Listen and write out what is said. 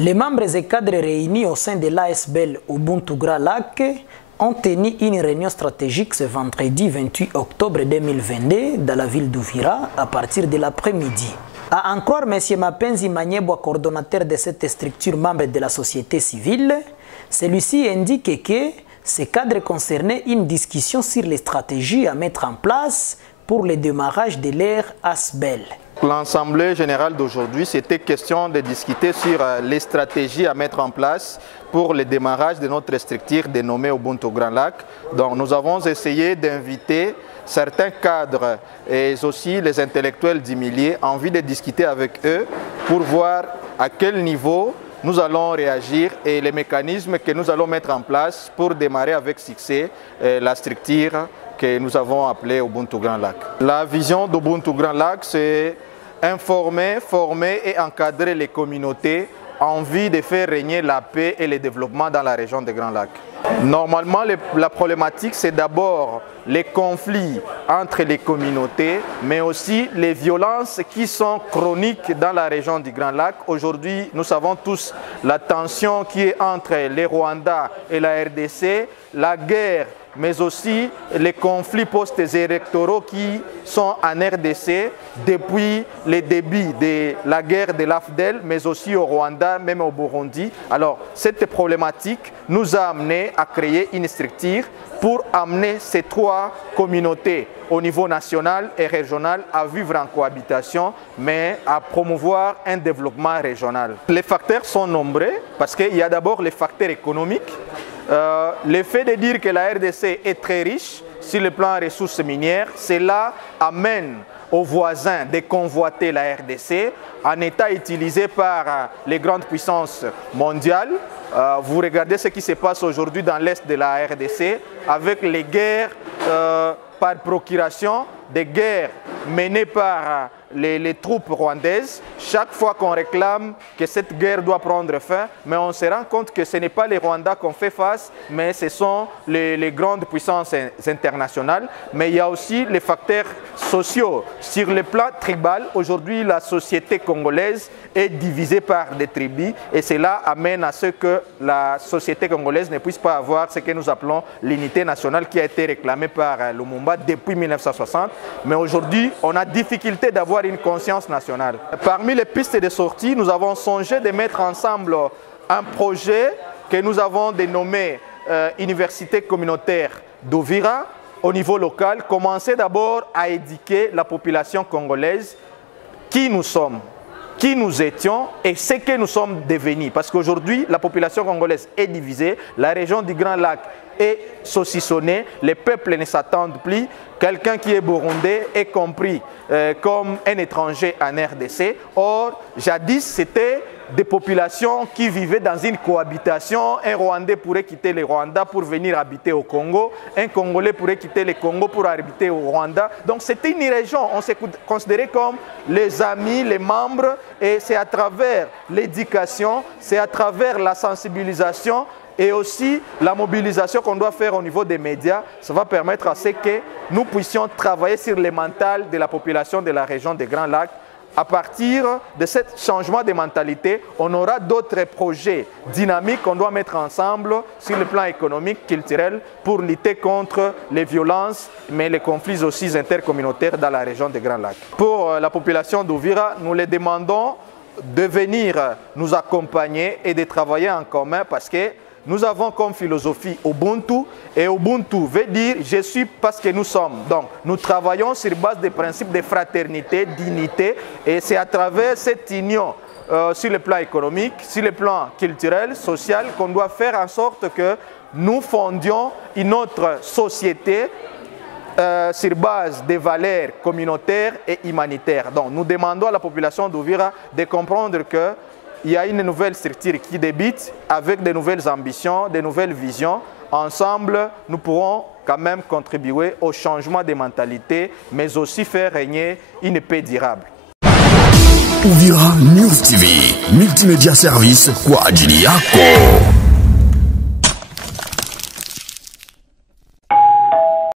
Les membres et cadres réunis au sein de l'ASBEL Ubuntu Grand Lac ont tenu une réunion stratégique ce vendredi 28 octobre 2022 dans la ville d'Uvira à partir de l'après-midi. À en croire M. Mapenzi Manyebwa, coordonnateur de cette structure membre de la société civile, celui-ci indique que ces cadres concernaient une discussion sur les stratégies à mettre en place pour le démarrage de l'ère ASBEL. L'Assemblée générale d'aujourd'hui, c'était question de discuter sur les stratégies à mettre en place pour le démarrage de notre structure dénommée Ubuntu Grand Lac. Donc nous avons essayé d'inviter certains cadres et aussi les intellectuels d'Imilié en vue de discuter avec eux pour voir à quel niveau nous allons réagir et les mécanismes que nous allons mettre en place pour démarrer avec succès la structure que nous avons appelée Ubuntu Grand Lac. La vision d'Ubuntu Grand Lac, c'est informer, former et encadrer les communautés en vue de faire régner la paix et le développement dans la région des Grands Lacs. Normalement, la problématique, c'est d'abord les conflits entre les communautés, mais aussi les violences qui sont chroniques dans la région du Grand Lac. Aujourd'hui, nous savons tous la tension qui est entre les Rwandais et la RDC, la guerre, mais aussi les conflits post-électoraux qui sont en RDC depuis le début de la guerre de l'AFDEL, mais aussi au Rwanda, même au Burundi. Alors, cette problématique nous a amené à créer une structure pour amener ces trois communautés au niveau national et régional à vivre en cohabitation, mais à promouvoir un développement régional. Les facteurs sont nombreux parce qu'il y a d'abord les facteurs économiques. Le fait de dire que la RDC est très riche sur le plan ressources minières, cela amène aux voisins de convoiter la RDC, un État utilisé par les grandes puissances mondiales. Vous regardez ce qui se passe aujourd'hui dans l'est de la RDC avec les guerres par procuration, des guerres menées par les troupes rwandaises. Chaque fois qu'on réclame que cette guerre doit prendre fin, mais on se rend compte que ce n'est pas les Rwandais qu'on fait face, mais ce sont les grandes puissances internationales. Mais il y a aussi les facteurs sociaux. Sur le plan tribal, aujourd'hui, la société congolaise est divisée par des tribus et cela amène à ce que la société congolaise ne puisse pas avoir ce que nous appelons l'unité nationale qui a été réclamée par Lumumba depuis 1960. Mais aujourd'hui, on a difficulté d'avoir une conscience nationale. Parmi les pistes de sortie, nous avons songé de mettre ensemble un projet que nous avons dénommé Université communautaire d'Uvira au niveau local. Commencer d'abord à éduquer la population congolaise qui nous sommes, qui nous étions et ce que nous sommes devenus. Parce qu'aujourd'hui, la population congolaise est divisée, la région du Grand Lac est saucissonnée, les peuples ne s'attendent plus. Quelqu'un qui est burundais est compris comme un étranger en RDC. Or, jadis, c'était des populations qui vivaient dans une cohabitation. Un Rwandais pourrait quitter le Rwanda pour venir habiter au Congo. Un Congolais pourrait quitter le Congo pour habiter au Rwanda. Donc c'était une région. On s'est considéré comme les amis, les membres. Et c'est à travers l'éducation, c'est à travers la sensibilisation et aussi la mobilisation qu'on doit faire au niveau des médias, ça va permettre à ce que nous puissions travailler sur le mental de la population de la région des Grands Lacs. À partir de ce changement de mentalité, on aura d'autres projets dynamiques qu'on doit mettre ensemble sur le plan économique, culturel, pour lutter contre les violences, mais les conflits aussi intercommunautaires dans la région des Grands Lacs. Pour la population d'Uvira, nous les demandons de venir nous accompagner et de travailler en commun parce que nous avons comme philosophie Ubuntu et Ubuntu veut dire je suis parce que nous sommes. Donc nous travaillons sur base des principes de fraternité, d'unité et c'est à travers cette union sur le plan économique, sur le plan culturel, social qu'on doit faire en sorte que nous fondions une autre société sur base des valeurs communautaires et humanitaires. Donc nous demandons à la population d'Uvira de comprendre que il y a une nouvelle structure qui débute avec de nouvelles ambitions, de nouvelles visions. Ensemble, nous pourrons quand même contribuer au changement des mentalités, mais aussi faire régner une paix durable. Uvira News TV, multimédia service kwa ajili yako.